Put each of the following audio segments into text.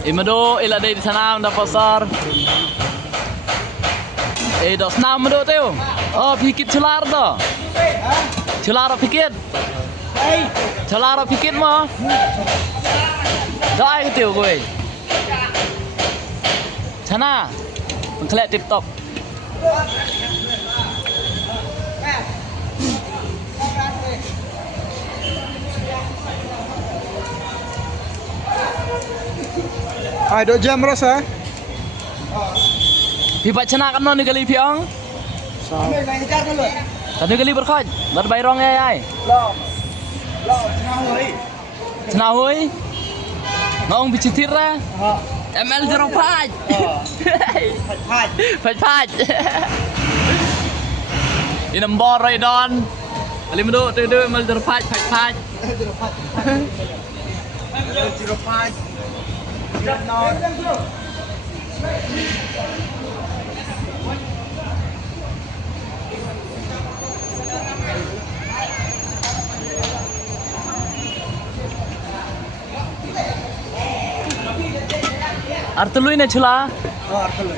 Imado ila day di sana da pasar. Dos enam mado teo. Oh pikit celar to. Celar pikit. Celar pikit mah. Dai ke teo gue. Sana. Mengkelek tip top. Ada jam rasa. Pipa cena kan non kali piang. Tadi kali berkhoj. Berbayar rong ai. Cena hui. Ngong bicetir ra. ML jerofaj. Faj. Ini nombor Raidon. Kali mendu tu ML jerofaj faj. Jerofaj. Artelui ne chula. Artelui.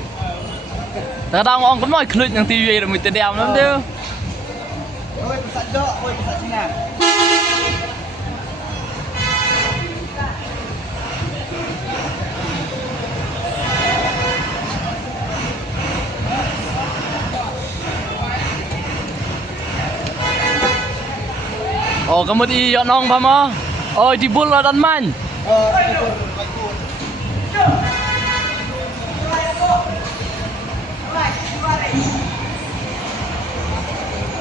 Kadang orang kemoi kelut yang TV dah mesti diam lắm tu. Oi pesat dok, oi pesat Cina. Oh kamu di Yonong pama. Oh di Bul dan Man. Di Bul.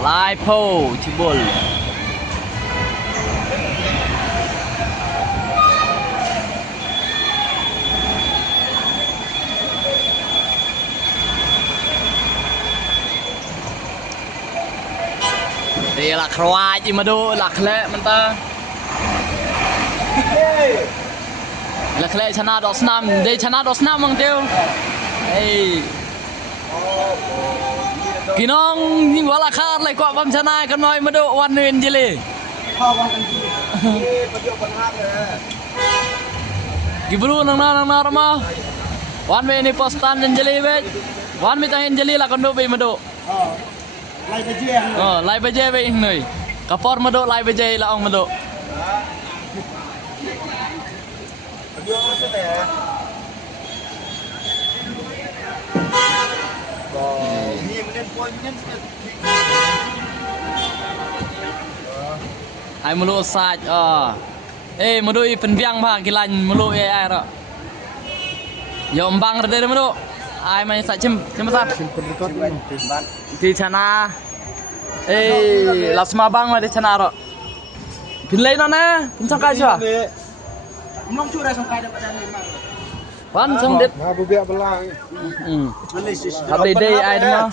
Laipo Cibul. Dia lah keruat je madu lah kelak mentah. Lah kelak chana dok senam, dia chana dok senam mang teu. Kinong ni wala khar lai kwa bam chana kan noi madu wan wen jele. Gibru nang na ma. Wan we ni postan dan jele be. Wan mi tahin jele lah kan do be madu. Lai baje. Lai baje be ing noi. Kapor madu lai baje la ong madu. Aduh maksud ya. Ini menit poinnya Ai mulu saj mulu i penbiang ba kilan mulu ai ro. Yo mbang rede mulu. Ai mai saj cempat. Di sana lasma bang ma di sana ro. Pinlay no na, pincang ka siya. Mlong chu ra song kai dapat dan lima. Wan song dit. Ha bu biak belang. Update day ai ma.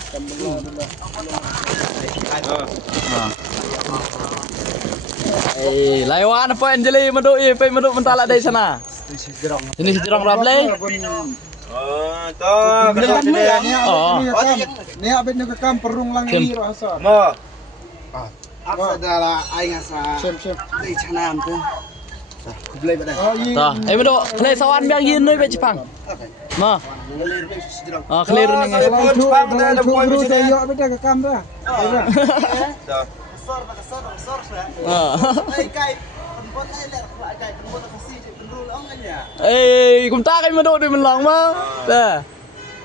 Laiwan apa Anjali madu pe madu mentala dari sana. Ini jerong rablay. Toh, ni abet nak kam perung lang ni rasa. Mo. Apa adalah aing asa. Sem. Di chanam tu. Beli pada. Toh, madu klay sawan biang yin noi be Jepang. Ma. Clear ni. Jepang ada poin tu yo abet nak kam dah. Toh. Besar. Kai buat ai lek kai buat kasih pendul ongnya. Kumta kai madu di menlang ma. Dah.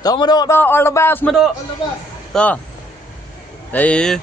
Toh madu dah all the best madu. All the best. Toh. Đây